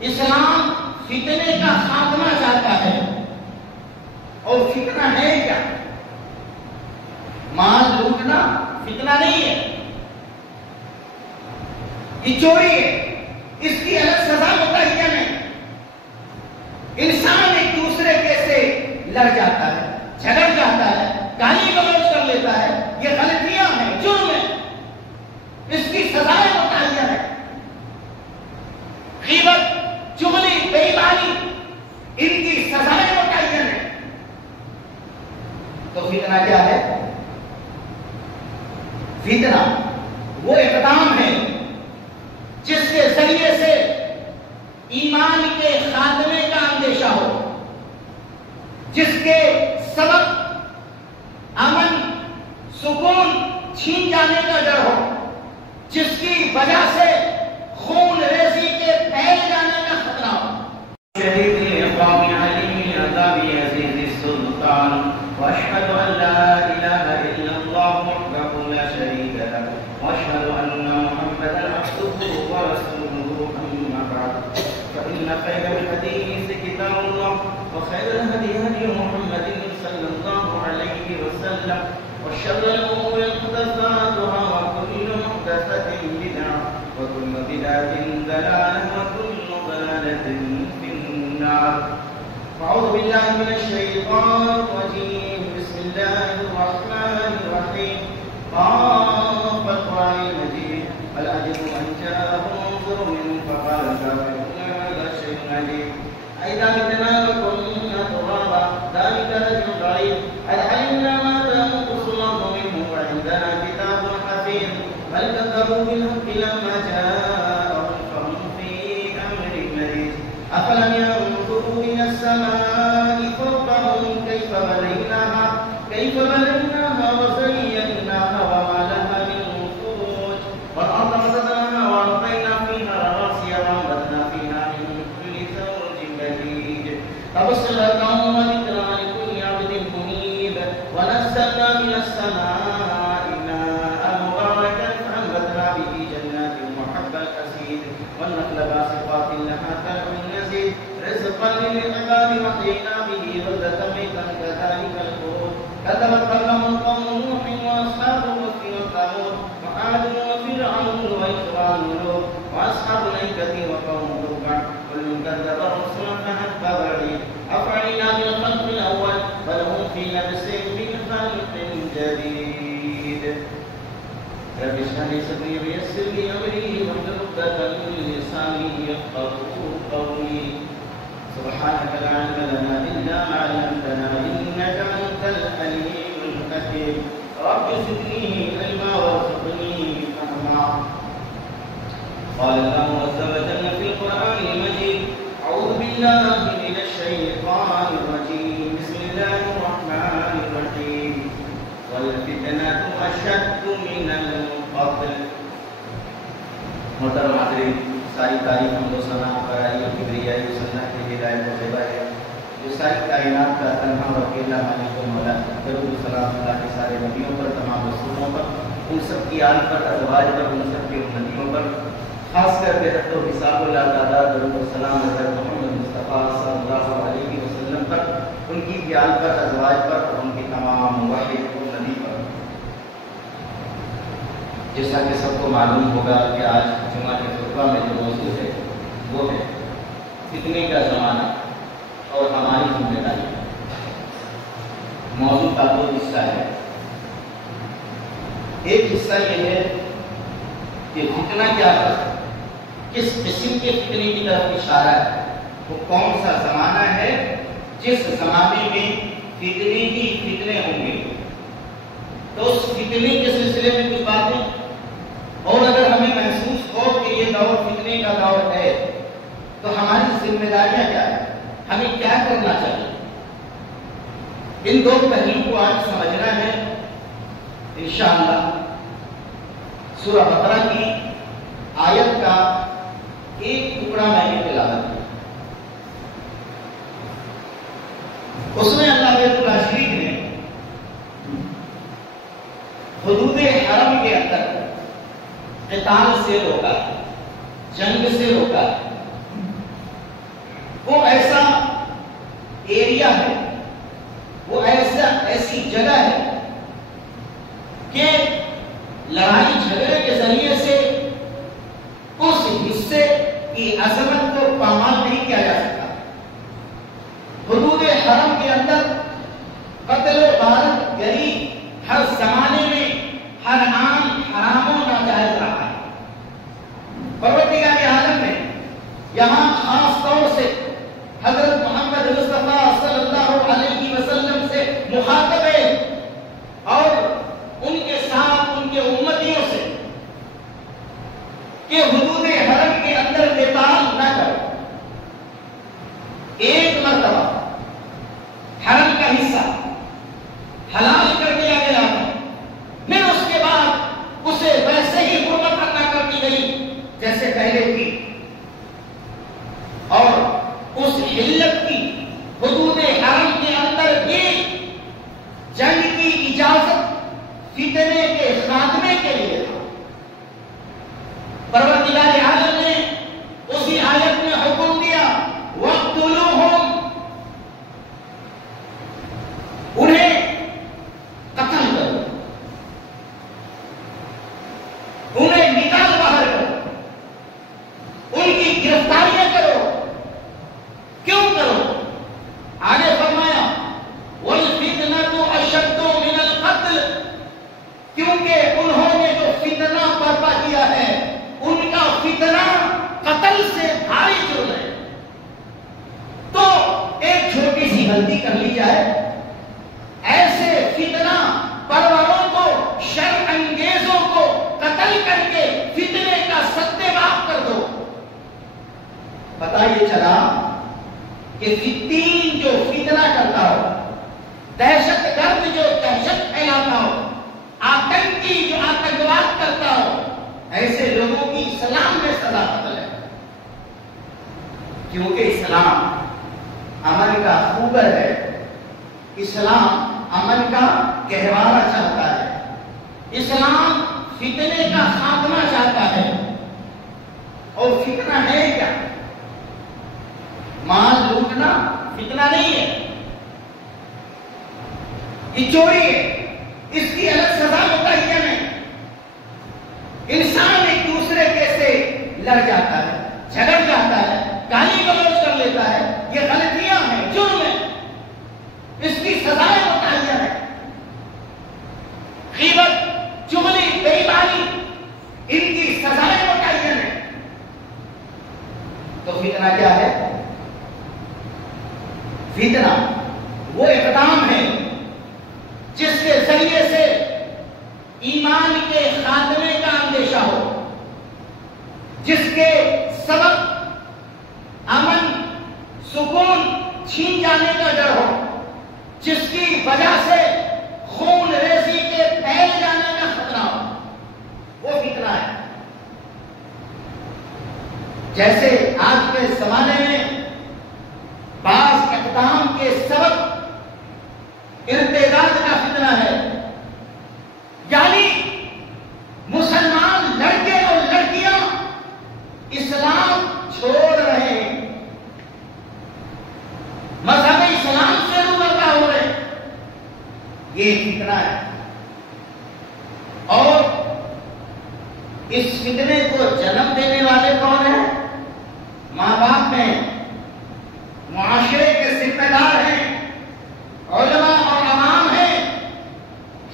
اسلام فتنے کا خاتمہ چاہتا ہے، اور فتنہ ہے کیا؟ مال لوٹنا فتنہ نہیں ہے، یہ چوری ہے، اس کی الگ سزا متعین ہے۔ انسان ایک دوسرے کے سے لڑ جاتا ہے، جھگڑ جاتا ہے، گالی گلوچ کر لیتا ہے، یہ غلطیاں ہیں، جرم ہے، اس کی سزائیں متعین ہے۔ غیبت، چغلی، بے ایمانی، ان کی سزائیں متعین ہے۔ تو فتنہ کیا ہے؟ فتنہ وہ اقدام ہے جس کے ذریعے سے ایمان کے خاتمے کا اندیشہ ہو، جس کے سبب امن سکون چھین جانے کا ڈر ہو، جس کی وجہ سے خون ریزی کے پھیل جانے کا خطرہ ہو۔ شہید قوم علی عذاب عزیز السلطان واشهد ان لا اله الا الله وحده لا شريك له واشهد ان محمدا عبده ورسوله اما بعد فان خير الحديث كتاب الله وخير الهدي هدي محمد صلى الله عليه وسلم وشر الامور محدثاتها وكل محدثه بدعه وكل بدعه ضلاله وكل ضلاله في النار. أعوذ بالله من الشيطان الرجيم. بسم الله الرحمن الرحيم. قاف القرآن المجيد بل عجبوا أن جاءهم منذر منهم فقال الكافرون هذا شيء عجيب أئذا متنا وكنا ترابا ذلك رجل بعيد قد علمنا ما تنقص الأرض منهم وعندنا كتاب حفيظ بل كذبوا بالحق لما جاءهم فهم في أمر مريج أفلم ينظروا إلى السماء فوقهم كيف بنيناها وزيناها وما لها من فروج والأرض مددناها وألقينا فيها رواسي وأنبتنا فيها من كل زوج بهيج تبصرة وذكرى لكل عبد منيب ونزلنا من السماء ماء مباركا فأنبتنا به جنات وحب الحصيد والنخل باسقات لها طلع نضيد رزقا للعباد وحيينا به بلدة ميتا كذلك الخروج كذبت قبلهم قوم نوح واصحاب الرس وثمود وعاد وفرعون واخوان لوط واصحاب الايكة وقوم تبع كل كذب الرسل فهب بعيد افعينا بالخلق الاول بل هم في لبس من خلق جديد. رب اشرح لي صدري ويسر لي امري واحلل عقدة من لساني يفقهوا قولي. سبحانك لا علم لنا إلا ما علمتنا إنك أنت العليم الحكيم. رب زدني علما وارزقني فهما. قال الله عز وجل في القرآن المجيد أعوذ بالله من الشيطان الرجيم بسم الله الرحمن الرحيم والفتنة أشد من القتل. محترم حاضرین، ساری تعریف حمد و ثنا برائے و کبریائی و سنت کی ہدایت و زیبا ہے جو ساری کائنات کا تنہا و اکیلا مالک و مولا. درود و سلام اللہ کے سارے نبیوں پر، تمام رسولوں پر، ان سب کی آل پر، ازواج پر، ان سب کی امتیوں پر، خاص کر کے حد و حساب اللہ تعالیٰ درود و سلام حضرت محمد مصطفیٰ صلی اللہ علیہ وسلم پر، ان کی بھی آل پر، ازواج پر اور ان کی تمام موحد امتی پر. جیسا کہ سب کو معلوم ہوگا کہ آج جمعہ کے خطبہ میں جو موضوع ہے وہ ہے فتنے کا زمانہ اور ہماری ذمہ داری. موضوع کا دو حصہ ہے. ایک حصہ یہ ہے کہ فتنہ کیا ہے، کس قسم کے فتنے کی طرف اشارہ ہے، وہ کون سا زمانہ ہے جس زمانے میں فتنے ہی فتنے ہوں گے. تو اس فتنے کے سلسلے میں کچھ باتیں، اور اگر ہمیں محسوس ہو کہ یہ دور فتنے کا دور ہے تو ہماری ذمہ داریاں کیا ہیں، ہمیں کیا کرنا چاہیے. ان دو پہلوؤں کو آج سمجھنا ہے انشاءاللہ. سورہ بقرہ کی آیت کا ایک ٹکڑا میں نے تلاوت کیا. اس میں اللہ شریف نے حدود حرم کے اندر قتال سے روکا، جنگ سے روکا. وہ ایسا ایریا ہے، وہ ایسی جگہ ہے کہ لڑائی جھگڑے کے ذریعے سے اس حصے کی عظمت کو پامال نہیں کیا جا سکتا۔ حدود حرم کے اندر قتل و غارت گری ہر زمانے میں ہر عام حرام و ناجائز رہا ہے۔ پروردگار عالم نے یہاں خاص طور سے حضرت محمد مصطفیٰ صلی اللہ علیہ وسلم سے مخاطب ہے اور ان کے ساتھ ان کے امتیوں سے کہ حدود حرم کے اندر قتال نہ کرو۔ ایک مرتبہ حرم کا حصہ حلال کر دیا گیا ہے، پھر اس کے بعد اسے ویسے ہی حرمت ادا کر دی گئی جیسے پہلے تھی، اور اس حلت کی حدود حرم کے اندر بھی جنگ کی اجازت فتنے کے خاتمے کے لیے تھا۔ پروردگار عالم نے اسی آیت میں حکم دیا وَاقْتُلُوهُمْ، انہیں قتل کرو، انہیں نکال باہر کرو، ان کی گرفتاریاں کرو۔ کیوں کرو؟ آگے فرمایا وَالْفِتْنَةُ أَشَدُّ مِنَ الْقَتْلِ، کیونکہ انہوں نے جو فتنہ برپا کیا ہے ان کا فتنہ قتل سے بھاری جرم ہے۔ تو ایک چھوٹی سی غلطی کر لی جائے، ایسے فتنہ پروروں کو، شر انگیزوں کو قتل کر کے فتنے کا سدباب کر دو۔ پتہ یہ چلا کہ فتین جو فتنہ کرتا ہو، دہشت گرد جو دہشت پھیلاتا ہو، آتنکی جو آتنکواد کرتا ہو، ایسے لوگوں کی اسلام میں سزا قتل ہے، کیونکہ اسلام امن کا خوبر ہے، اسلام امن کا گہوارہ چاہتا ہے، اسلام فتنے کا خاتمہ چاہتا ہے۔ اور فتنہ ہے کیا؟ مال لوٹنا فتنہ نہیں ہے، یہ چوری ہے، اس کی الگ سزا متعین ہے۔ انسان ایک دوسرے کے سے لڑ جاتا ہے، جھگڑ جاتا ہے، گالی گلوچ کر لیتا ہے، یہ غلطیاں ہیں، جرم ہے، اس کی سزائیں متعین ہے۔ غیبت، چغلی، بے ایمانی، ان کی سزائیں متعین ہے۔ تو فتنہ کیا ہے؟ فتنہ وہ اقدام ہے جس کے ذریعے سے ایمان کے خاتمے کا اندیشہ ہو، جس کے سبب امن سکون چھین جانے کا ڈر ہو، جس کی وجہ سے خون ریزی کے پھیل جانے کا خطرہ ہو، وہ فتنہ ہے۔ جیسے آج کے زمانے میں بعض اقدام کے سبب ارتداد کا فتنہ ہے، یعنی مسلمان لڑکے اور لڑکیاں اسلام چھوڑ رہے ہیں، مذہب اسلام سے روبرو ہو رہے ہیں، یہ فتنہ ہے۔ اور اس فتنے کو جنم دینے والے کون ہیں؟ ماں باپ ہیں، معاشرے کے ذمہ دار ہیں، علماء اور عوام ہیں۔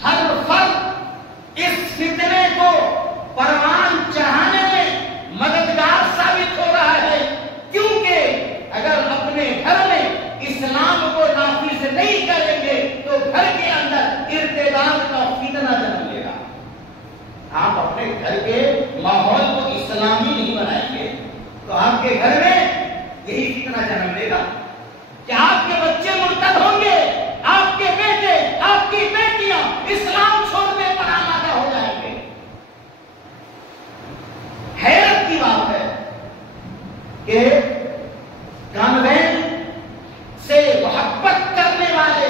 ہر فرد اس فتنے کو پروان چڑھانے میں مددگار ثابت ہو رہا ہے، کیونکہ اگر اپنے گھر میں اسلام کو نافذ نہیں کریں گے تو گھر کے اندر ارتداد کا فتنہ جنم لے گا۔ آپ اپنے گھر کے ماحول کو اسلامی نہیں بنائیں گے تو آپ کے گھر میں یہی فتنہ جنم لے گا کہ آپ کے بچے مرتد ہوں گے، آپ کے بیٹے، آپ کی بیٹیاں اسلام چھوڑنے پر آمادہ ہو جائیں گے۔ حیرت کی بات ہے کہ کانوینٹ سے محبت کرنے والے،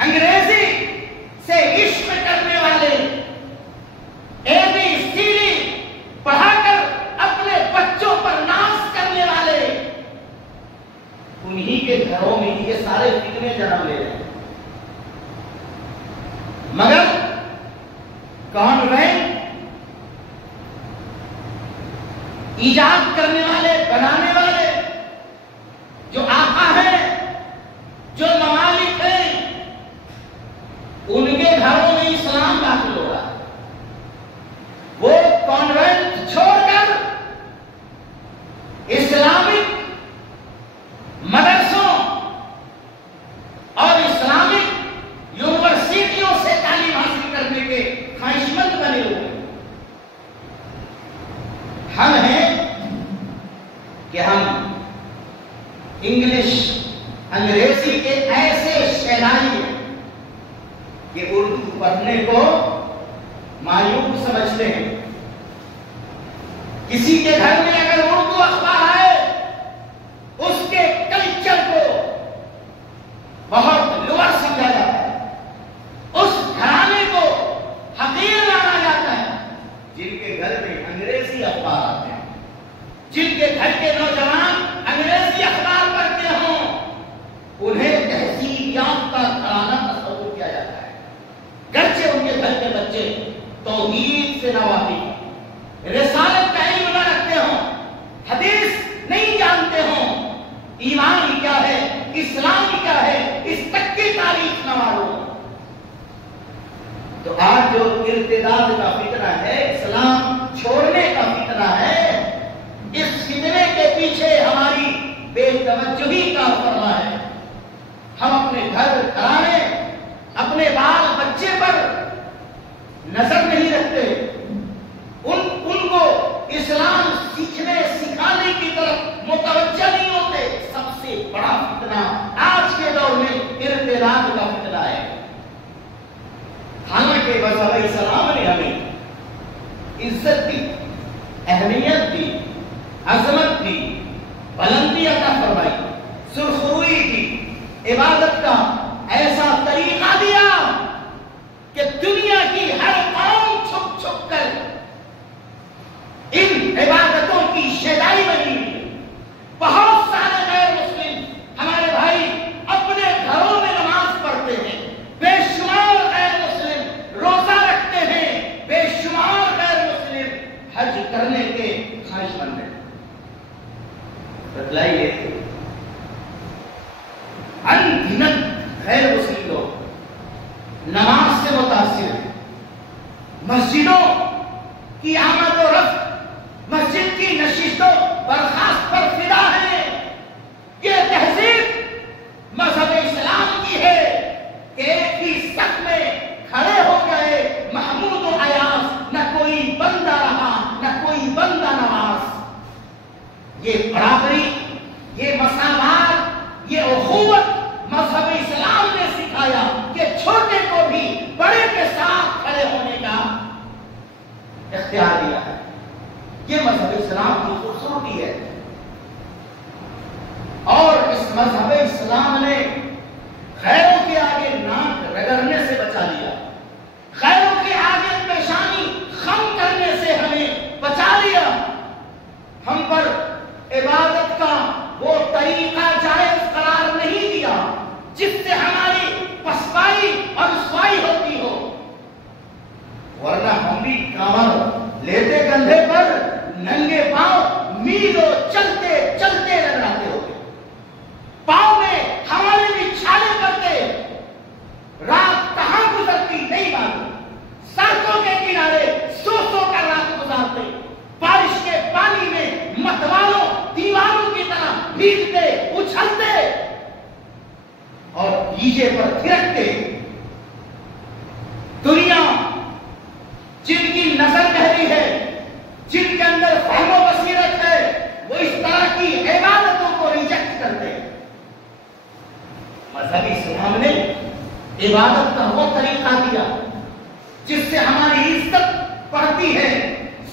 انگریزی سے عشق کرنے والے، ABCD پڑھا کر اپنے بچوں پر ناز کرنے والے انہی کے گھروں میں یہ سارے فتنے جنم لے رہے ہیں. مگر کانوینٹ ایجاد کرنے والے، بنانے والے جو آقا ہیں، جو ممالک ہیں، ان کے گھروں میں اسلام داخل ہو رہا ہے. وہ کانوینٹ چھوڑ کر اسلامک مدرسوں اور اسلامک یونیورسٹیوں سے تعلیم حاصل کرنے کے خواہشمند بنے ہوئے. ہم ہیں کہ ہم انگلش، انگریزی کے ایسے شہنائی ہیں کہ اردو پڑھنے کو معیوب سمجھتے ہیں. کسی کے گھر میں اگر اردو اخبار ہے، اس کے کلچر کو بہت لوور سمجھا جاتا ہے، اس گھرانے کو حقیر مانا جاتا ہے. جن کے گھر میں انگریزی اخبار آتے ہیں، جن کے گھر کے نوجوان انگریزی اخبار پڑھتے ہوں، انہیں تہذیب یافتہ گھرانہ تصور کیا جاتا ہے. گرچہ ان کے گھر کے بچے توحید سے ناواقف، رسالت کا علم نہ رکھتے ہوں، حدیث نہیں جانتے ہوں، ایمان کیا ہے، اسلام کیا ہے، اس تک کی تاریخ نہ معلوم ہو. تو آج جو ارتداد کا فتنہ ہے، اسلام چھوڑنے کا فتنہ ہے، اس فتنے کے پیچھے ہماری بے توجہی کا فرما ہے. ہم اپنے گھر گھرانے، اپنے بال بچے پر نظر نہیں رکھتے، ان کو اسلام سیکھنے سکھانے کی طرف متوجہ نہیں ہوتے. سب سے بڑا فتنہ آج کے دور میں ارتداد کا فتنہ ہے. حالانکہ مذہب اسلام نے ہمیں عزت دی، اہمیت دی، عظمت دی، بلندی عطا فرمائی، سرخروئی دی، عبادت کا ایسا طریقہ دیا کہ دنیا کی ہر قوم چھپ چھپ کر ان عبادتوں کی شیدائی بنی ہوئی. بہت سارے غیر مسلم ہمارے بھائی اپنے گھروں میں نماز پڑھتے ہیں، بے شمار غیر مسلم روزہ رکھتے ہیں، بے شمار غیر مسلم حج کرنے کے خواہشمند ہیں. بتلائیے، انگنت غیر مسلم لوگ نماز سے متاثر ہیں، مسجدوں کی آمد و رفت، مسجد کی نشست و برخاست پر فدا ہے. یہ تہذیب مذہب اسلام کی ہے کہ ایک ہی صف میں کھڑے ہو گئے محمود و ایاز، نہ کوئی بندہ رہا نہ کوئی بندہ نواز. یہ برابری، یہ مساوات، یہ اخوت مذہب اسلام نے سکھایا کہ چھوٹے کو بھی بڑے کے ساتھ کھڑے ہونے کا اختیار دیا ہے. یہ مذہب اسلام کی خوبصورتی ہے. اور اس مذہب اسلام نے غیروں کے آگے ناک رگڑنے سے بچا لیا، غیروں کے آگے پیشانی خم کرنے سے ہمیں بچا لیا. ہم پر عبادت کا وہ طریقہ جائز قرار نہیں دیا جس سے ہماری پسپائی اور رسوائی ہوتی ہو. ورنہ ہم بھی کمر لیتے کندھے پر ننگے پاؤں میلوں چلتے چلتے لگاتے ہوتے، پاؤں میں ہمارے بھی چھالے پڑتے، رات کہاں گزرتی نہیں معلوم، سڑکوں کے کنارے سو سو کر رات گزارتے، بارش کے پانی میں متوالوں دیواروں کی طرح بھیگتے اچھلتے اور ڈیجے پر تھرکتے. دنیا جن کی نظر گہری ہے، جن کے اندر فہم و بصیرت ہے، وہ اس طرح کی عبادتوں کو ریجیکٹ کرتے. مذہب اسلام نے عبادت کا وہ طریقہ دیا جس سے ہماری عزت بڑھتی ہے،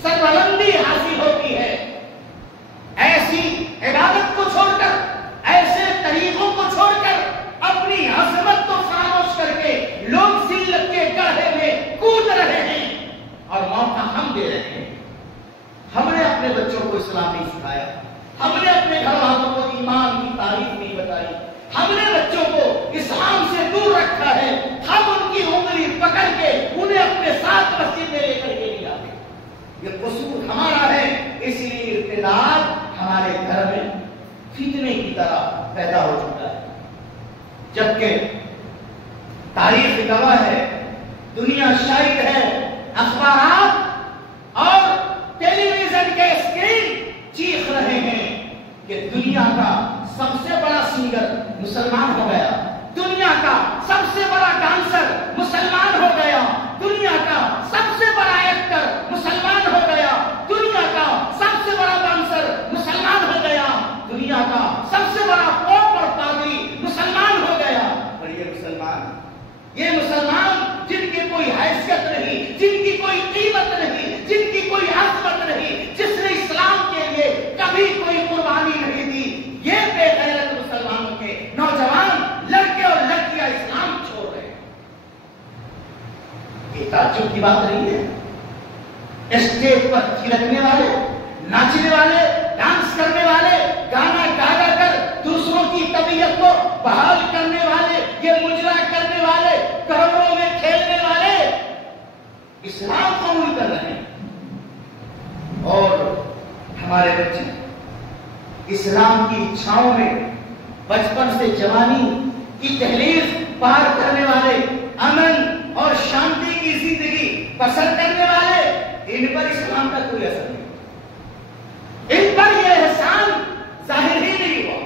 سربلندی حاصل ہوتی ہے. ایسی عبادت کو چھوڑ کر، ایسے طریقوں کو چھوڑ کر، اپنی عظمت کو فراموش کر کے لوگ ذلت کے گڑھے میں کود رہے ہیں اور موقع ہم دے رہے ہیں. ہم نے اپنے بچوں کو اسلام نہیں سکھایا، ہم نے اپنے گھر والوں کو ایمان کی تعریف نہیں بتائی، ہم نے بچوں کو اسلام سے دور رکھا ہے، ہم ان کی انگلی پکڑ کے انہیں اپنے ساتھ مسجد میں لے کر کے نہیں آتے۔ یہ قصور ہمارا ہے، اس لیے ارتداد ہمارے گھر میں فتنے کی طرح پیدا ہو چکا ہے، جبکہ تاریخ گواہ ہے، دنیا شاہد ہے، اخبارات اور ٹیلی ویژن کے اسکرین چیخ رہے ہیں کہ دنیا کا سب سے بڑا سنگر مسلمان ہو گیا، دنیا کا سب سے بڑا ڈانسر مسلمان ہو گیا، دنیا کا سب سے بڑا ایکٹر مسلمان ہو گیا، دنیا کا سب سے بڑا ڈانسر مسلمان ہو گیا، دنیا کا سب سے بڑا پوپ اور پادری مسلمان ہو گیا۔ اور یہ مسلمان جن کی کوئی حیثیت نہیں، جن کی کوئی قیمت نہیں، جن کی کوئی عظمت نہیں، جس نے اسلام کے لیے کبھی کوئی قربانی نہیں دی، یہ بے غیرت مسلمانوں کے نوجوان لڑکے اور لڑکیاں اسلام چھوڑ رہے ہیں۔ یہ تعجب کی بات نہیں ہے۔ اسٹیج پر تھرکنے والے، ناچنے والے، ڈانس کرنے والے، گانا گا گا کر دوسروں کی طبیعت کو بحال کرنے والے، یہ مجرا کرنے والے، کروڑوں میں کھیلنے والے اسلام قبول کر رہے ہیں، اور ہمارے بچے اسلام کی چھاؤں میں بچپن سے جوانی کی دہلیز پار کرنے والے، امن اور شانتی کی زندگی بسر کرنے والے، ان پر اسلام کا کوئی اثر نہیں، ان پر یہ احسان ظاہر ہی نہیں ہوا۔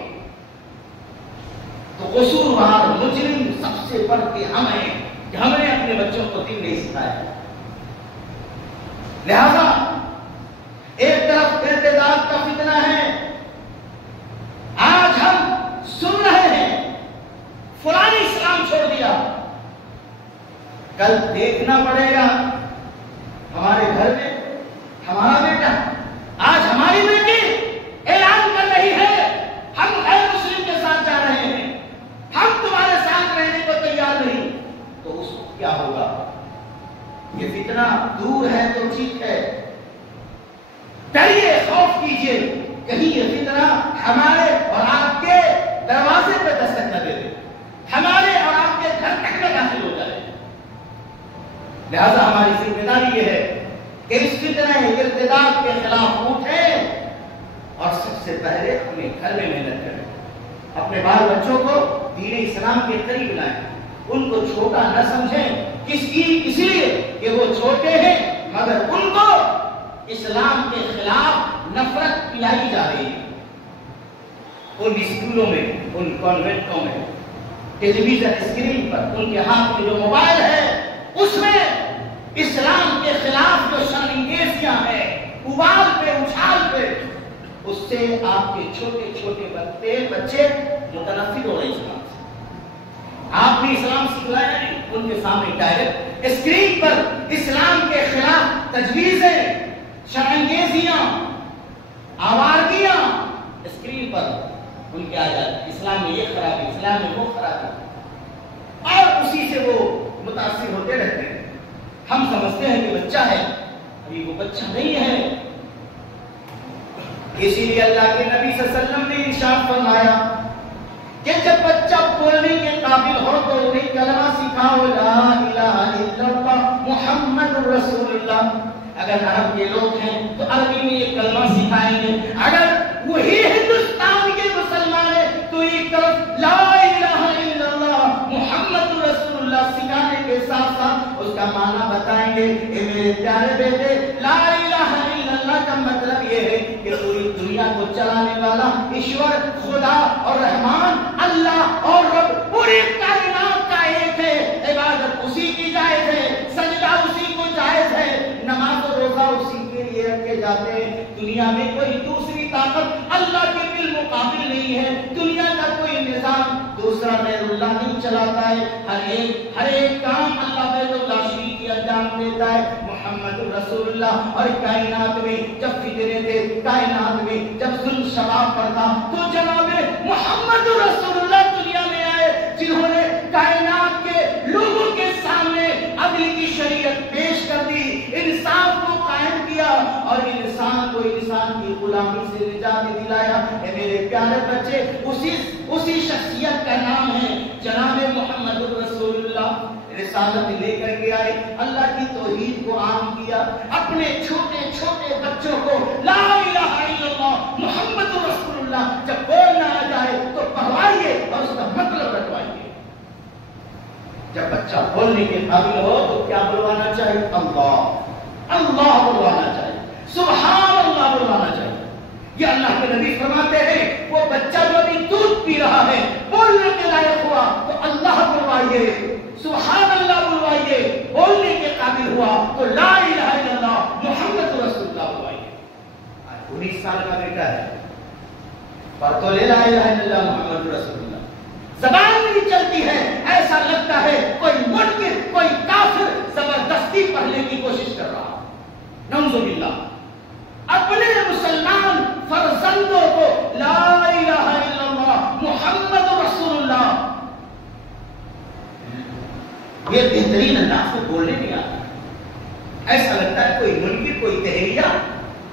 تو قصوروار مجرم سب سے بڑھ کے ہم ہیں کہ ہم نے اپنے بچوں کو دین نہیں سکھایا۔ لہذا ایک طرف ارتداد کا فتنہ ہے، آج ہم سن رہے ہیں فلاں نے اسلام چھوڑ دیا، کل دیکھنا پڑے گا ہمارے گھر میں ہمارا بیٹا، آج ہماری بیٹی اعلان کر رہی ہے ہم غیر مسلم کے ساتھ جا رہے ہیں، ہم تمہارے ساتھ رہنے کو تیار نہیں، تو اس کو کیا ہوگا؟ یہ فتنہ دور ہے تو ٹھیک ہے، ڈریے، خوف کیجیے، کہیں یہ فتنہ ہمارے اور آپ کے دروازے پہ دستک نہ دے دے، ہمارے اور آپ کے گھر تک نہ داخل ہو جائے۔ لہذا ہماری ذمہ داری یہ ہے کہ اس فتنہ ارتداد کے خلاف اٹھیں، اور سب سے پہلے اپنے گھر میں محنت کریں، اپنے بال بچوں کو دین اسلام کے قریب لائیں، ان کو چھوٹا نہ سمجھیں، اس لیے کہ وہ چھوٹے ہیں، مگر ان کو اسلام کے خلاف نفرت پلائی جا رہی ہے۔ ان اسکولوں میں، ان کانوینٹوں میں، ٹیلی ویژن اسکرین پر ان کے ہاتھ میں جو موبائل ہے، اس میں اسلام کے خلاف جو شرانگیزیاں ہیں، ابال پہ اچھال پہ، اس سے آپ کے چھوٹے چھوٹے بچے متنفر ہو رہے اسلام سے۔ آپ نے اسلام سکھلایا نہیں، ان کے سامنے ڈائریکٹ اسکرین پر اسلام کے خلاف تجویزیں، شرانگیزیاں، آوارگیاں اسکرین پر ان کے آ جاتے، اسلام میں یہ خرابی، اسلام میں وہ خرابی، اور اسی سے وہ متاثر ہوتے رہتے ہیں۔ ہم سمجھتے ہیں کہ بچہ ہے، ابھی وہ بچہ نہیں ہے۔ اسی لیے اللہ کے نبی صلی اللہ علیہ وسلم نے ارشاد فرمایا کہ جب بچہ بولنے کے قابل ہو تو انہیں کلمہ سکھاؤ، لا الہ الا اللہ محمد رسول اللہ۔ اگر عرب کے لوگ ہیں تو عربی میں یہ کلمہ سکھائیں گے، اگر وہی ہندوستان کے مسلمان ہیں تو ایک طرف لا الہ الا اللہ محمد رسول اللہ سکھانے کے ساتھ ساتھ اس کا معنی بتائیں گے۔ اے میرے پیارے بیٹے، لا الہ الا اللہ کا مطلب یہ ہے کہ پوری دنیا کو چلانے والا ایشور، خدا اور رحمان، اللہ اور رب، پوری کائنات کا ایک ہے، عبادت اسی کی جائز ہے، سجدہ اسی کو جائز ہے، نماز و روزہ اسی کے لیے رکھے جاتے ہیں۔ دنیا میں کوئی دوسری طاقت اللہ کے بالمقابل نہیں ہے، دنیا کا کوئی نظام دوسرا غیر اللہ نہیں چلاتا ہے، ہر ایک کام اللہ بیت اللہ شریف کی انجام دیتا ہے۔ محمد رسول اللہ، اور کائنات میں جب فتنے تھے، کائنات میں جب ظلم شباب پر تھا، تو جناب محمد رسول اللہ دنیا میں آئے، جنہوں نے کائنات کے لوگوں کے سامنے عدل کی شریعت پیش کر دی، انصاف کو قائم کیا اور انسان کو انسان کی غلامی سے نجات دلایا. اے میرے پیارے بچے، اسی شخصیت کا نام ہے جناب محمد رسول اللہ. رسالت لے کر کے آئے، اللہ کی توحید کو عام کیا. اپنے چھوٹے چھوٹے بچوں کو لا الہ الا اللہ محمد رسول اللہ جب بولنا آ جائے تو پڑھوائیے اور اس کا مطلب رٹوائیے. جب بچہ بولنے کے قابل ہو تو کیا بلوانا چاہیے؟ اللہ اللہ بلوانا چاہیے، سبحان اللہ بلوانا چاہیے. یہ اللہ کے نبی فرماتے ہیں وہ بچہ جو بھی دودھ پی رہا ہے بولنے کے لائق ہوا تو اللہ بلوائیے، سبحان اللہ بلوائیے. بولنے کے قابل ہوا تو لا الہ الا اللہ محمد رسول اللہ بلوائیے. 19 سال کا بیٹا ہے پر تو لا الہ الا اللہ محمد رسول اللہ زبان نہیں چلتی ہے. ایسا لگتا ہے کوئی منکر، کوئی کافر زبردستی پڑھنے کی کوشش کر رہا. نعوذ باللہ. اپنے مسلمان فرزندوں کو لا الہ الا اللہ محمد رسول اللہ یہ بہترین انداز سے بولنے نہیں آتا. ایسا لگتا ہے کوئی منکر، کوئی تہیہ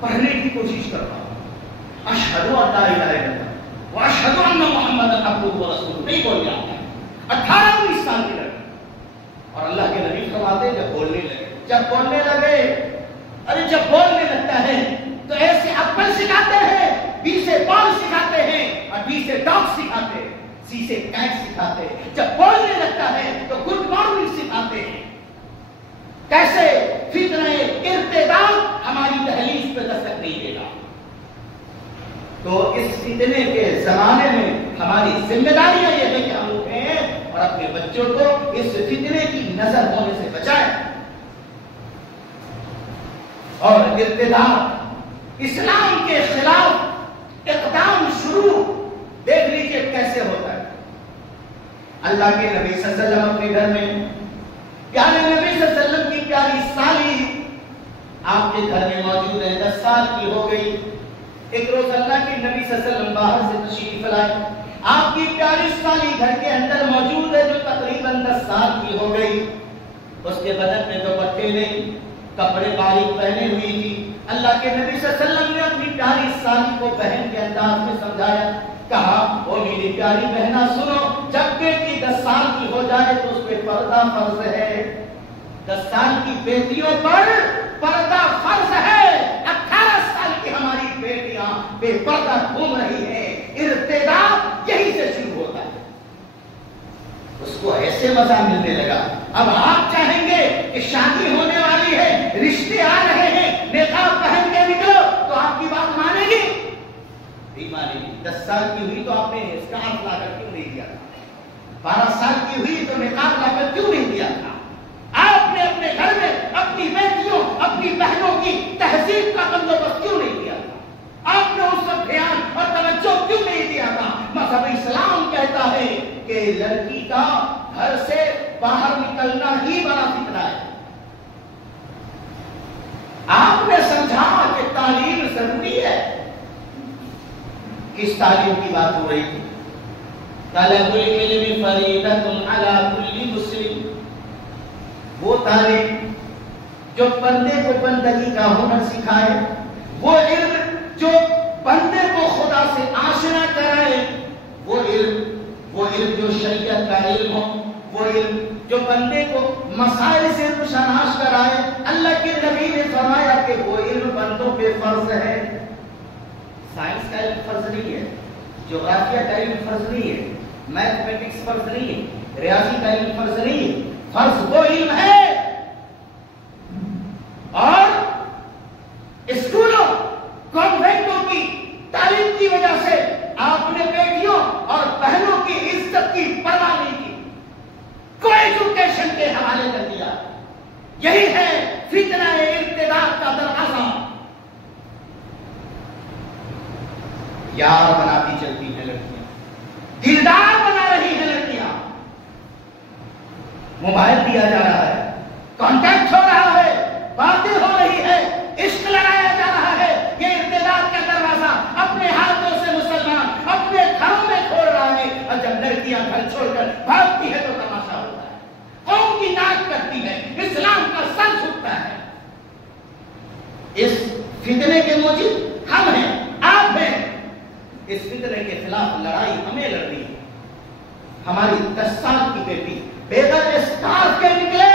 پڑھنے کی کوشش کر رہا. اشہد ان لا الہ الا اللہ واشہد ان محمد عبدہ ورسولہ نہیں بول جاتا ہے. 18-19 سال کے لڑکے اور اللہ کے نبی فرماتے جب بولنے لگے ارے جب بولنے لگتا ہے تو ایسے ایپل سکھاتے ہیں، بی سے بال سکھاتے ہیں اور بی سے ڈاگ سکھاتے ہیں، سی سے کیٹ سکھاتے ہیں. جب بولنے لگتا ہے تو گڈ مارننگ سکھاتے ہیں. کیسے فتنہ ارتداد ہماری دہلیز پہ دستک نہیں دے گا. تو اس فتنے کے زمانے میں ہماری ذمہ داریاں یہ ہے کہ ہم اٹھیں اور اپنے بچوں کو اس فتنے کی نظر ہونے سے بچائیں. اور ارتداد اسلام کے خلاف اقدام شروع دیکھ لیجئے کیسے ہوتا ہے. اللہ کے نبی صلی اللہ علیہ وسلم اپنے گھر میں، پیارے نبی صلی اللہ علیہ وسلم کی پیاری سالی آپ کے گھر میں موجود ہے، 10 سال کی ہو گئی. ایک روز اللہ کے نبی صلی اللہ علیہ وسلم باہر سے تشریف لائے. آپ کی پیاری سالی گھر کے اندر موجود ہے جو تقریباً 10 سال کی ہو گئی. اس کے بدن میں دوپٹے نہیں، کپڑے باریک پہنے ہوئی تھی. اللہ کے نبی صلی اللہ علیہ وسلم نے اپنی پیاری سالی کو بہن کے انداز میں سمجھایا. کہا او میری پیاری بہنا سنو، جب بیٹی 10 سال کی ہو جائے تو اس پہ پردہ فرض ہے. 10 سال کی بیٹیوں پر پردہ فرض ہے. 18 سال کی ہماری بیٹیاں بے پردہ گھوم رہی ہیں. ارتداد یہی سے شروع ہوتا ہے. اس کو ایسے مزہ ملنے لگا. اب آپ چاہیں گے کہ شادی ہونے والی ہے، رشتے آ رہے ہیں، نقاب پہن کے نکلو تو آپ کی بات مانے گی؟ نہیں مانے گی. 10 سال کی ہوئی تو آپ نے اسکارف لا کر کیوں نہیں دیا تھا؟ 12 سال کی ہوئی تو نقاب لا کر کیوں نہیں دیا تھا؟ آپ نے اپنے گھر میں اپنی بیٹیوں، اپنی بہنوں کی تہذیب کا بندوبست کیوں نہیں کیا تھا؟ آپ نے اس پر دھیان اور توجہ کیوں نہیں دیا تھا؟ مذہب اسلام کہتا ہے کہ لڑکی کا گھر سے باہر نکلنا ہی بڑا فتنہ ہے. آپ نے سمجھا کہ تعلیم ضروری ہے. کس تعلیم کی بات ہو رہی تھی؟ طلب العلم فریضۃ علی کل مسلم. وہ تعلیم جو بندے کو بندگی کا ہنر سکھائے، وہ علم جو بندے کو خدا سے آشنا کرائے، وہ علم جو شریعت کا علم ہو، وہ علم جو بندے کو مسائل سے روشناس کرائے. اللہ کے نبی نے فرمایا کہ وہ علم بندوں پہ فرض ہے. سائنس کا علم فرض نہیں ہے، جغرافیہ کا علم فرض نہیں ہے، میتھمیٹکس فرض نہیں ہے، ریاضی کا علم فرض نہیں ہے. فرض وہ علم ہے. اور اسکولوں، کانوینٹوں کی تعلیم کی وجہ سے آپ نے بیٹیوں اور بہنوں کی عزت کی پرواہ نہیں کی، کو ایجوکیشن کے حوالے کر دیا. یہی ہے فتنہ ارتداد کا دروازہ. یار بناتی چلتی ہیں لڑکیاں، دلدار بنا رہی ہیں لڑکیاں. موبائل دیا جا رہا ہے، کانٹیکٹ ہو رہا ہے، باتیں ہو رہی ہے، عشق لڑایا جا رہا ہے. یہ ارتداد کا دروازہ اپنے ہاتھوں سے مسلمان اپنے گھروں میں کھول رہا ہے. اور جب لڑکیاں گھر چھوڑ کر بھاگتی ہے تو تماشا ہوتا ہے، قوم کی ناک کرتی ہے، اسلام کا سر جھکتا ہے. اس فتنے کے موجب ہم ہیں، آپ ہیں. اس فتنے کے خلاف لڑائی ہمیں لڑنی ہے. ہماری 10 سال کی بیٹی بغیر اسکارف کے نکلے.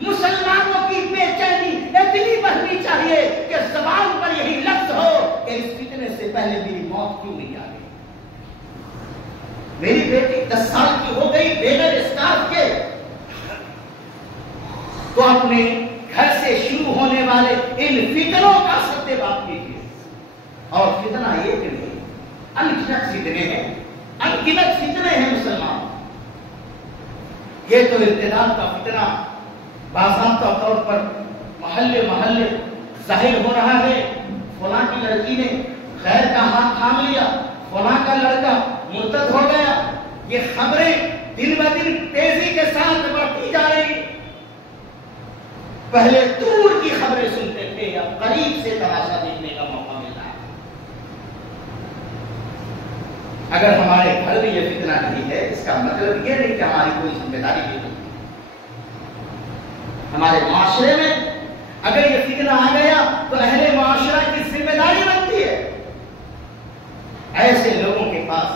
مسلمانوں کی بے چینی اتنی بڑھنی چاہیے کہ زبان پر یہی لفظ ہو کہ اس فتنے سے پہلے میری موت کیوں نہیں آ گئی. میری بیٹی 10 سال کی ہو گئی بغیر اسکارف کے. تو اپنے گھر سے شروع ہونے والے ان فتنوں کا ستیہ کیجیے. اور فتنہ ایک نہیں، انگنت فتنے ہیں، انگنت فتنے ہیں مسلمان. یہ تو ارتداد کا فتنہ باضابطہ طور پر محلے محلے ظاہر ہو رہا ہے. فلاں کی لڑکی نے خیر کا ہاتھ تھام لیا، فلاں کا لڑکا مرتد ہو گیا. یہ خبریں دن بہ دن تیزی کے ساتھ بڑھتی جا رہی. پہلے دور کی خبریں سنتے تھے، اب قریب سے تماشا دیکھنے کا موقع مل رہا ہے. اگر ہمارے گھر میں یہ فتنہ نہیں ہے، اس کا مطلب یہ نہیں کہ ہماری کوئی ذمہ داری نہیں. ہمارے معاشرے میں اگر یہ فتنہ آ گیا تو اہل معاشرہ کی ذمہ داری بنتی ہے. ایسے لوگوں کے پاس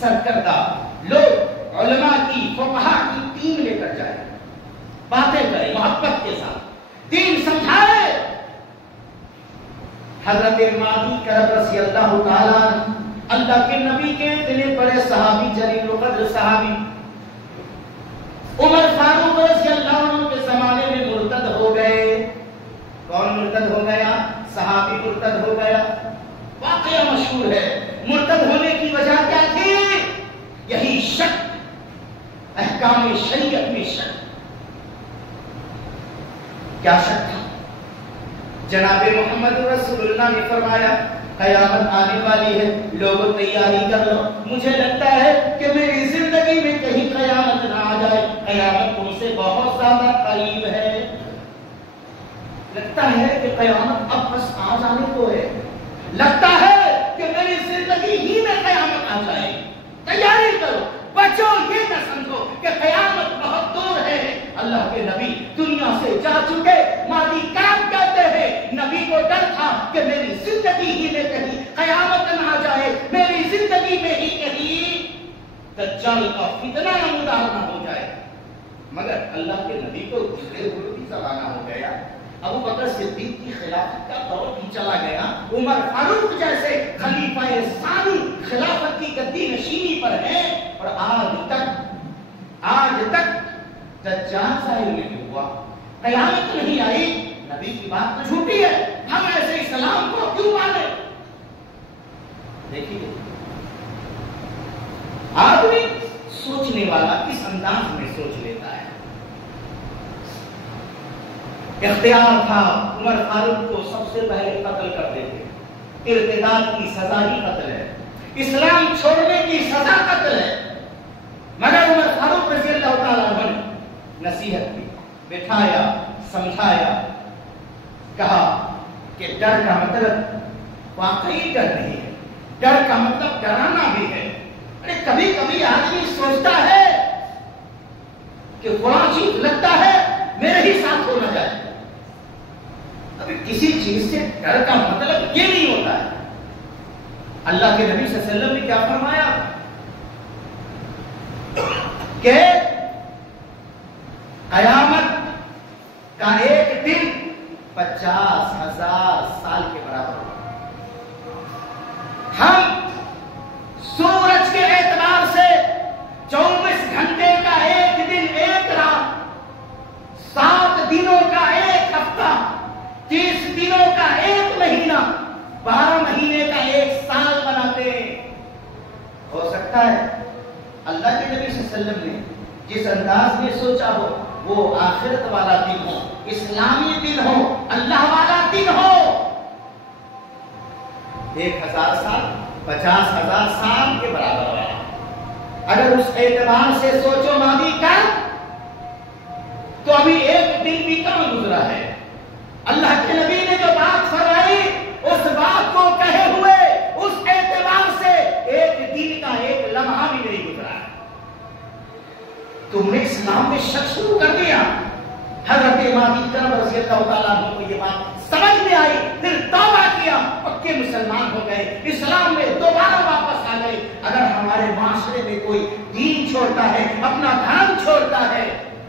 سرکردہ لوگ علماء کی فقہاء کی ٹیم لے کر جائیں، باتیں کریں محبت کے ساتھ، دین سمجھائے. حضرت مہدی کرم رضی اللہ تعالیٰ اللہ کے نبی کے اتنے بڑے صحابی، جلیل القدر صحابی عمر فاروق رضی اللہ عنہ کے زمانے میں مرتد ہو گئے. کون مرتد ہو گیا؟ صحابی مرتد ہو گیا. واقعہ مشہور ہے. مرتد ہونے کی وجہ کیا تھی؟ یہی شک، احکام شریعت میں شک. کیا شک تھا؟ جناب محمد رسول اللہ نے فرمایا قیامت آنے والی ہے، لوگوں تیاری کر لو. مجھے لگتا ہے کہ میری زندگی میں کہیں قیامت نہ آ جائے. قیامت تم سے بہت زیادہ قریب ہے. لگتا ہے کہ قیامت اب بس آ جانے کو ہے. لگتا ہے کہ میری زندگی ہی میں قیامت آ جائے. تیاری کرو، بچو. یہ نہ سمجھو کہ قیامت بہت دور ہے. اللہ کے نبی دنیا سے جا چکے. مہدی کام کہتے ہیں نبی کو ڈر تھا کہ میری زندگی ہی میں کہیں قیامت نہ آ جائے، میری زندگی میں ہی کہیں دجال کا فتنہ نمودار نہ ہو جائے. مگر اللہ کے نبی کو گزرے ہوئے بھی زمانہ ہو گیا. ابو بکر صدیق کی خلافت کا دور بھی چلا گیا. عمر فاروق جیسے خلیفہ ثانی خلافت کی گدی نشینی پر ہیں. اور آج تک دجال ظاہر نہیں ہوا، قیامت نہیں آئی. نبی کی بات تو جھوٹی ہے. ہم ایسے اسلام کو کیوں مانے؟ دیکھیے آدمی سوچنے والا کس انداز میں سوچ لیتا ہے. اختیار تھا عمر فاروق کو سب سے پہلے قتل کر دیتے. ارتداد کی سزا ہی قتل ہے، اسلام چھوڑنے کی سزا قتل ہے. مگر عمر فاروق رضی اللہ تعالیٰ عنہ نے نصیحت کی، بٹھایا، سمجھایا، کہا کہ ڈر کا مطلب واقعی ڈر نہیں ہے. ڈر کا مطلب ڈرانا بھی ہے. ارے کبھی کبھی آدمی سوچتا ہے کہ فلاں چیز لگتا ہے میرے ہی ساتھ ہو نہ جائے. ابھی کسی چیز سے ڈر کا مطلب یہ نہیں ہوتا ہے. اللہ کے نبی صلی اللہ علیہ وسلم نے کیا فرمایا کہ قیامت کا ایک دن 50,000 سال کے برابر ہوگا. ہم سورج کے اعتبار سے 24 گھنٹے کا ایک دن، ایک رات، 7 دنوں کا ایک ہفتہ، 30 دنوں کا ایک مہینہ، 12 مہینے کا ایک سال بناتے ہیں. ہو سکتا ہے اللہ کے نبی صلی اللہ علیہ وسلم نے جس انداز میں سوچا ہو وہ آخرت والا دن ہو، اسلامی دن ہو، اللہ والا دن ہو. 1000 سال 50,000 سال کے برابر ہے. اگر اس اعتبار سے سوچو ماضی کا تو ابھی ایک دن بھی کم گزرا ہے. اللہ کے نبی نے جو بات فرمائی اس بات کو کہے ہوئے اس اعتبار سے ایک دن کا ایک لمحہ بھی نہیں گزرا ہے. تم نے اسلام میں شک شروع کر دیا. حضرت مہدی کرم رضی اللہ تعالیٰ عنہ کو یہ بات سمجھ میں آئی، پھر توبہ کیا، پکے مسلمان ہو گئے، اسلام ہے، اپنا دھرم چھوڑتا ہے،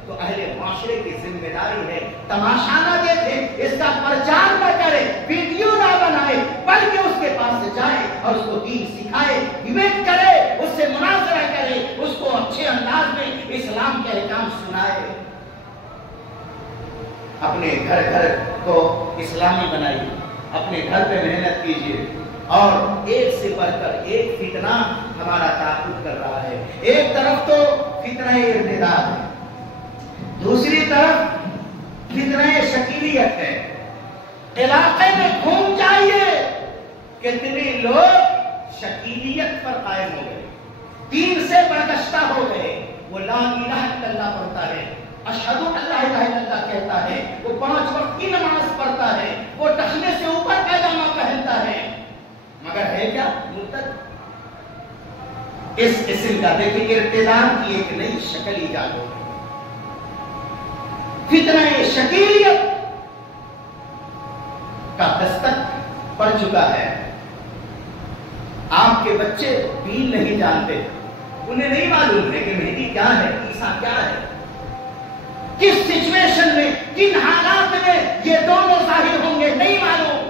تو اہل معاشرے کی ذمہ داری ہے تماشا نہ دیکھے، اس کا پرچار نہ کرے، ویڈیو نہ بنائے، بلکہ اس کے پاس سے جائے اور اس کو دین سکھائے، ڈیبیٹ کرے، اس سے مناظرہ کرے، اس کو اچھے انداز میں اسلام کے احکام سنائے۔ اپنے گھر گھر کو اسلامی بنائیے، اپنے گھر پہ محنت کیجیے، اور ایک سے بڑھ کر ایک فتنہ ہمارا تعاقب کر رہا ہے۔ ایک طرف تو فتنہ ارتداد ہے، دوسری طرف فتنہ شکیلیت ہے۔ علاقے میں گھوم جائیے، کتنے لوگ شکیلیت پر قائم ہو گئے، دین سے برگشتہ ہو گئے۔ وہ لا الہ الا اللہ پڑھتا ہے، اشہد ان لا الہ الا اللہ کہتا ہے، وہ 5 وقت کی نماز پڑھتا ہے، وہ ٹخنے سے اوپر پیجامہ پہنتا ہے، مگر ہے کیا؟ مرتد۔ اس قسم کا دیکھیں ارتداد کی ایک نئی شکل ایجاد ہو گئی۔ فتنہ شکیلیت کا دستک پڑ چکا ہے۔ آپ کے بچے دین نہیں جانتے، انہیں نہیں معلوم ہے کہ مہدی کیا ہے، عیسیٰ کیا ہے، کس سچویشن میں، کن حالات میں یہ دونوں ظاہر ہوں گے، نہیں معلوم۔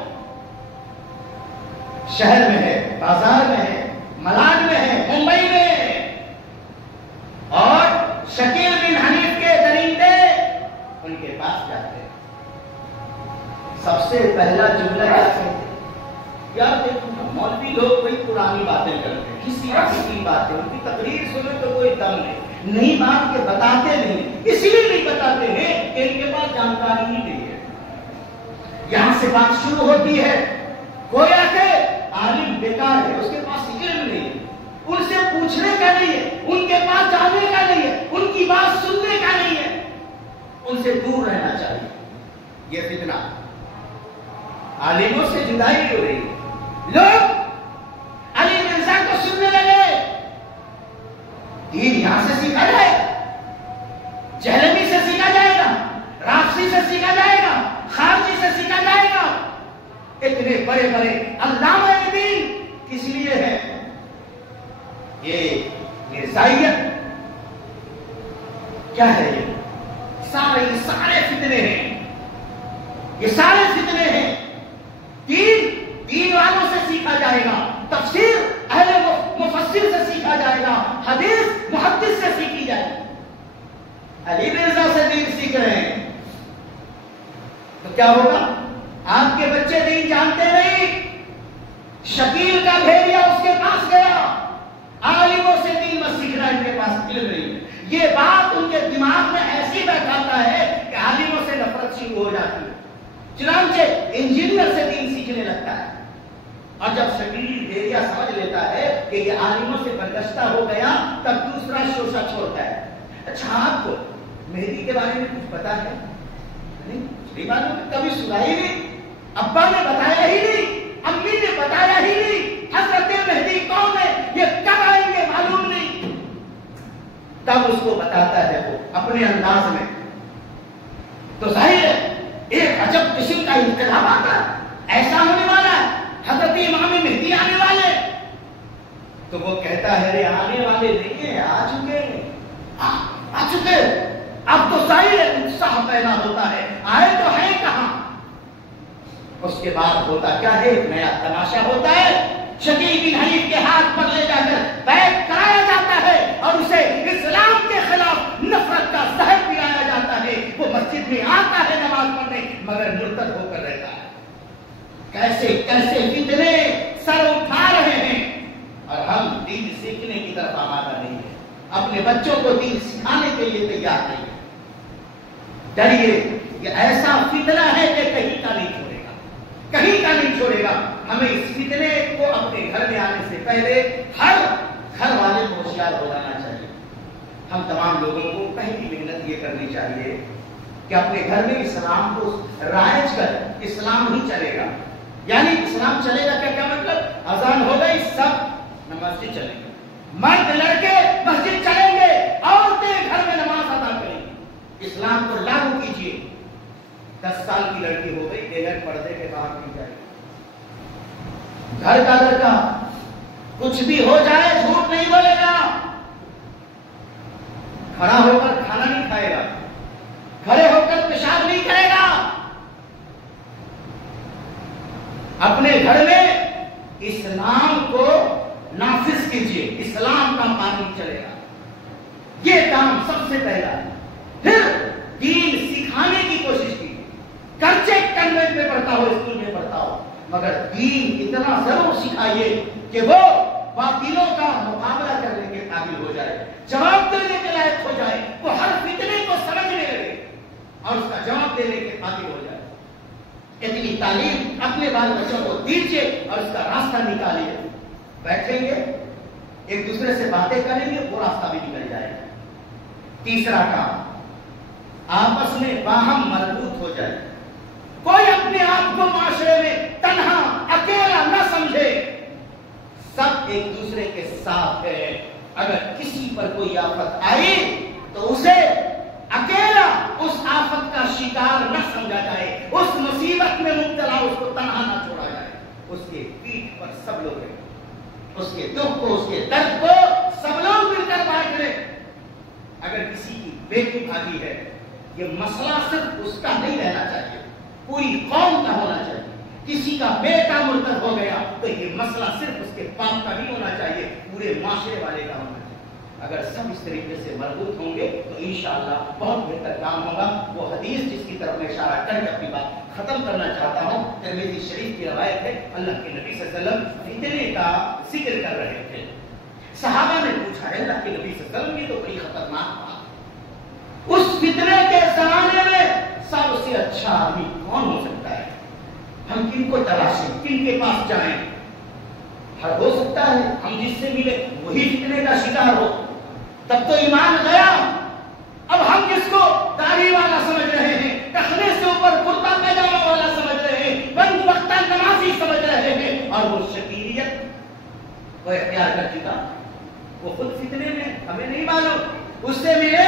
شہر میں ہے، بازار میں ہے، ملان میں ہے، ممبئی میں ہے، اور شکیل بن حنیف کے درندے ان کے پاس جاتے ہیں۔ سب سے پہلا جملہ کیا ہے؟ یار دیکھو مولوی لوگ کوئی پرانی باتیں کرتے ہیں، کسی کی باتیں، ان کی تقریر سنے تو کوئی دم نہیں، نئی بات کے بتاتے نہیں، اس لیے نہیں بتاتے ہیں کہ ان کے پاس جانکاری ہی نہیں ہے۔ یہاں سے بات شروع ہوتی ہے، گویا کہ عالم بیکار ہے، اس کے پاس علم نہیں ہے، ان سے پوچھنے کا نہیں ہے، ان کے پاس جانے کا نہیں ہے، ان کی بات سننے کا نہیں ہے، ان سے دور رہنا چاہیے۔ یہ فتنہ عالموں سے جدائی ہو رہی ہے، لوگ علی مرزا کو سننے لگے، دین یہاں سے سیکھا جائے گا، جہلمی سے سیکھا جائے گا، رافسی سے سیکھا جائے گا، خارجی سے سیکھا جائے گا۔ اتنے بڑے بڑے علامہ دین کس لیے ہے؟ یہ مرزائیت کیا ہے؟ یہ سارے فتنے ہیں، یہ سارے فتنے ہیں۔ دین والوں سے سیکھا جائے گا، تفسیر اہل مفسر سے سیکھا جائے گا، حدیث محدث سے سیکھی جائے گی۔ علی مرزا سے دین سیکھ رہے ہیں تو کیا ہوگا؟ آپ کے بچے دین جانتے نہیں، شکیل کا بھیڑیا اس کے پاس گیا، عالموں سے دین مت سیکھنا، ان کے پاس علم نہیں۔ یہ بات ان کے دماغ میں ایسی بیٹھاتا ہے کہ عالموں سے نفرت شروع ہو جاتی ہے، چنانچہ انجینئر سے دین سیکھنے لگتا ہے۔ اور جب شکیل بھیڑیا سمجھ لیتا ہے کہ یہ عالموں سے برگشتہ ہو گیا، تب دوسرا شوشہ چھوڑتا ہے۔ اچھا آپ کو مہدی کے بارے میں کچھ پتا ہے؟ نہیں معلوم، کبھی سنا ہی نہیں، ابا نے بتایا ہی نہیں، امی نے بتایا ہی نہیں، حضرت مہدی کون ہے، یہ کب آئیں گے معلوم نہیں۔ تب اس کو بتاتا ہے وہ اپنے انداز میں، تو ظاہر ہے ایک عجب قسم کا انقلاب آتا ہے، ایسا ہونے والا ہے، حضرت امام مہدی آنے والے۔ تو وہ کہتا ہے آنے والے نہیں ہیں، آ چکے ہیں، آ چکے۔ اب تو ظاہر ہے اتساہ پیدا ہوتا ہے، آئے تو ہیں کہاں۔ اس کے بعد ہوتا کیا ہے؟ ایک نیا تماشا ہوتا ہے، شکیل بن حنیف کے ہاتھ پر لے جا کر بیعت کرایا جاتا ہے اور اسے اسلام کے خلاف نفرت کا زہر پلایا جاتا ہے۔ وہ مسجد میں آتا ہے نماز پڑھنے، مگر مرتد ہو کر رہتا ہے۔ کیسے کیسے فتنے سر اٹھا رہے ہیں، اور ہم دین سیکھنے کی طرف آمادہ نہیں ہے، اپنے بچوں کو دین سکھانے کے لیے تیار نہیں ہے۔ ڈریے، یہ ایسا فتنہ ہے کہ کہیں کا نہیں چھوڑے گا، کہیں کا نہیں چھوڑے گا۔ ہمیں اس فتنے کو اپنے گھر میں آنے سے پہلے ہر گھر والے کو ہوشیار ہو جانا چاہیے۔ ہم تمام لوگوں کو پہلی محنت یہ کرنی چاہیے کہ اپنے گھر میں اسلام کو رائج کر اسلام ہی چلے گا۔ یعنی اسلام چلے گا کیا مطلب؟ اذان ہو گئی سب مسجد چلیں گے، مرد لڑکے مسجد چلیں گے، عورتیں گھر میں نماز ادا کریں گی۔ اسلام کو لاگو کیجیے۔ 10 سال کی لڑکی ہو گئی، بغیر پردے کے باہر نہیں جائے گی۔ گھر کا لڑکا کچھ بھی ہو جائے جھوٹ نہیں بولے گا، کھڑا ہو کر کھانا نہیں کھائے گا، کھڑے ہو کر پیشاب نہیں کرے گا، اپنے گھر میں اسلام کو نافذ کیجیے، اسلام کا پانی چلے گا، یہ کام سب سے پہلا ہے۔ پھر دین سکھانے کی کوشش کیجیے، گرچہ کنوینٹ میں پڑھتا ہو، اسکول میں پڑھتا ہو، مگر دین اتنا ضرور سکھائیے کہ وہ باطلوں کا مقابلہ کرنے کے قابل ہو جائے، جواب دینے کے لائق ہو جائے، وہ ہر فتنے کو سمجھنے لگے اور اس کا جواب دینے کے قابل ہو جائے۔ اتنی تعلیم اپنے بال بچوں کو دیجیے اور اس کا راستہ نکالیے۔ بیٹھیں گے، ایک دوسرے سے باتیں کریں گے، وہ راستہ بھی نکل جائے گا۔ تیسرا کام، آپس میں باہم مربوط ہو جائے، کوئی اپنے آپ کو معاشرے میں تنہا اکیلا نہ سمجھے، سب ایک دوسرے کے ساتھ ہے۔ اگر کسی پر کوئی آفت آئی تو اسے اکیلا اس آفت کا شکار نہ سمجھا جائے، اس مصیبت میں مبتلا اس کو تنہا نہ چھوڑا جائے، اس کے پیٹھ پر سب لوگ ہیں، اس کے دکھ کو، اس کے درد کو سب لوگ مل کر بانٹ لیں۔ اگر کسی کی بیٹی بھاگی ہے، یہ مسئلہ صرف اس کا نہیں رہنا چاہیے، پوری قوم کا ہونا چاہیے۔ کسی کا بیٹا مرتد ہو گیا تو یہ مسئلہ صرف اس کے باپ کا نہیں ہونا چاہیے، پورے معاشرے والے کا ہونا چاہیے۔ اگر سب اس طریقے سے مربوط ہوں گے تو انشاءاللہ بہت بہتر کام ہوگا۔ وہ حدیث جس کی طرف میں اشارہ کر کے اپنی بات ختم کرنا چاہتا ہوں، ترمذی شریف کی روایت ہے، اللہ کے نبی صلی اللہ علیہ وسلم فتنے کا ذکر کر رہے تھے۔ صحابہ نے پوچھا ہے اللہ کے نبی صلی اللہ علیہ وسلم، یہ تو بڑی خطرناک بات، اس فتنے کے زمانے میں سب سے اچھا آدمی کون ہو سکتا ہے؟ ہم کن کو تلاشیں، کن کے پاس جائیں؟ ہر ہو سکتا ہے ہم جس سے ملے وہی فتنے کا شکار ہو، تب تو ایمان گیا۔ اب ہم جس کو داڑھی والا سمجھ رہے ہیں، ٹخنے سے اوپر کرتا پاجامہ والا سمجھ رہے ہیں، بند وقتہ نمازی سمجھ رہے ہیں، اور وہ شکیریت کو اختیار کر چکا، وہ خود فتنے میں، ہمیں نہیں معلوم، اس سے ملے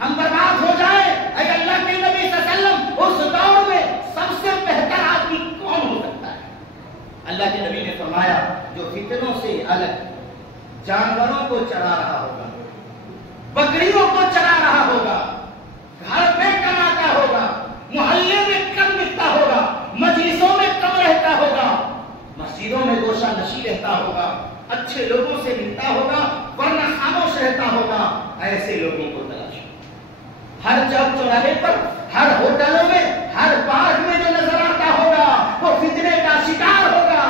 ہم برباد ہو جائیں۔ اے اللہ کے نبی صلی اللہ علیہ وسلم، اس دور میں سب سے بہتر آدمی کون ہو سکتا ہے؟ اللہ کے نبی نے فرمایا، جو فتنوں سے الگ جانوروں کو چرا رہا ہوگا، بکریوں کو چرا رہا ہوگا، گھر میں کماتا ہوگا، محلے میں کم ملتا ہوگا، مجلسوں میں کم رہتا ہوگا، مسجدوں میں گوشہ نشی رہتا ہوگا، اچھے لوگوں سے ملتا ہوگا، ورنہ خاموش رہتا ہوگا، ایسے لوگوں کو تلاش۔ ہر چوک چوراہے پر، ہر ہوٹلوں میں، ہر پارک میں جو نظر آتا ہوگا وہ فتنے کا شکار ہوگا۔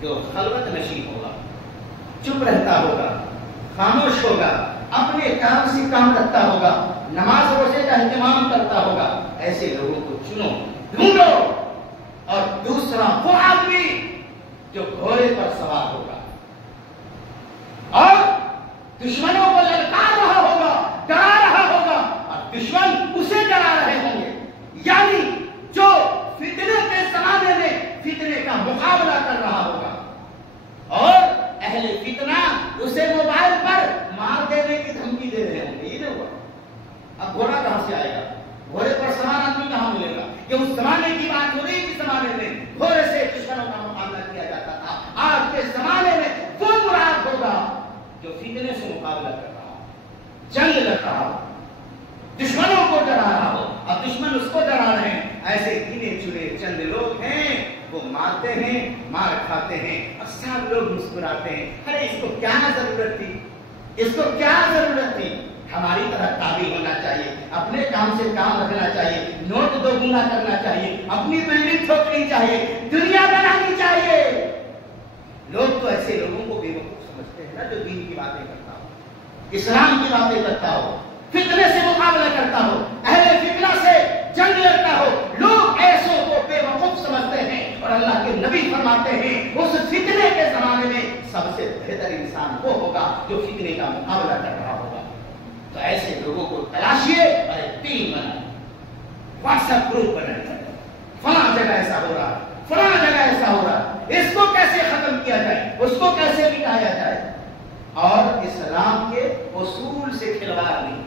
جو خلوت نشین ہوگا، چپ رہتا ہوگا، خاموش ہوگا، اپنے کام سے کام رکھتا ہوگا، نماز روزے کا اہتمام کرتا ہوگا، ایسے لوگوں کو چنو، ڈھونڈو۔ اور دوسرا وہ آدمی جو گھوڑے پر سوار ہوگا اور دشمنوں کو للکار رہا ہوگا، ڈرا رہا ہوگا، اور دشمن اسے ڈرا رہے ہوں گے، یعنی جو فتنے کے زمانے میں فتنے کا مقابلہ کر رہا ہوگا، اور اہل فتنہ اسے موبائل پر مار دینے کی دھمکی دے رہے ہوں گے۔ یہ نہیں ہوا، اب گھوڑا کہاں سے آئے گا؟ گھوڑے پر سوار آدمی کہاں ملے گا؟ یہ اس زمانے کی بات ہو رہی، جس زمانے میں گھوڑے سے دشمنوں کا مقابلہ کیا جاتا تھا۔ آج کے زمانے میں وہ مراد ہوگا جو فتنے سے مقابلہ کر رہا ہو، جنگ لڑ رہا ہو، دشمنوں کو ڈرا رہا ہو، اب دشمن اس کو ڈرا رہے ہیں۔ ایسے گنے چنے چند لوگ ہیں، وہ مارتے ہیں، مار کھاتے ہیں، اور سب لوگ مسکراتے ہیں۔ ارے اس کو کیا ضرورت تھی، اس کو کیا ضرورت تھی؟ ہماری طرح تابع ہونا چاہیے، اپنے کام سے کام رکھنا چاہیے، نوٹ دوگنا کرنا چاہیے، اپنی بلڈنگ ٹھوکنی چاہیے، دنیا بنانی چاہیے۔ لوگ تو ایسے لوگوں کو بے وقوف سمجھتے ہیں نا، جو دین کی باتیں کرتا ہو، اسلام کی باتیں کرتا ہو، فتنے سے مقابلہ کرتا ہو، اہل فتنہ سے جنگ لڑتا ہو۔ لوگ ایسوں کو بے وقوف سمجھتے ہیں، اور اللہ کے نبی فرماتے ہیں اس فتنے کے زمانے میں سب سے بہتر انسان وہ ہوگا جو فتنے کا مقابلہ کر رہا ہوگا۔ تو ایسے لوگوں کو تلاشیے اور ایک ٹیم بنائیں، واٹس ایپ گروپ بنائیں، فلاں جگہ ایسا ہو رہا، فلاں جگہ ایسا ہو رہا، اس کو کیسے ختم کیا جائے، اس کو کیسے مٹایا جائے۔ اور اسلام کے اصول سے کھلواڑ نہیں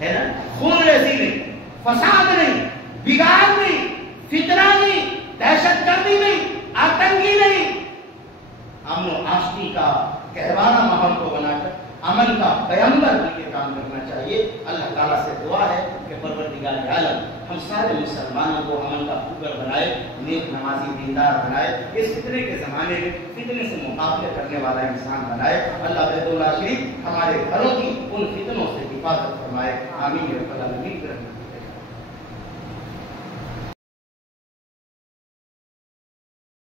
ہے نا، خون ریزی نہیں، فساد نہیں، بگاڑ نہیں، فتنہ نہیں، دہشت گردی نہیں، آتنکی نہیں، امن و آشتی کا گہوارہ ماحول کو بنا کر امن کا پیغمبر بن کے کام کرنا چاہیے۔ اللہ تعالیٰ سے دعا ہے کہ پروردگار عالم ہم سارے مسلمانوں کو امن کا پھوگر بنائے، نیک نمازی دیندار بنائے، اس فتنے کے زمانے میں فتنے سے مقابلے کرنے والا انسان بنائے۔ اللہ تعالیٰ شریف ہمارے گھروں کی ان فتنوں سے حفاظت فرمائے، آمین یا رب العالمین۔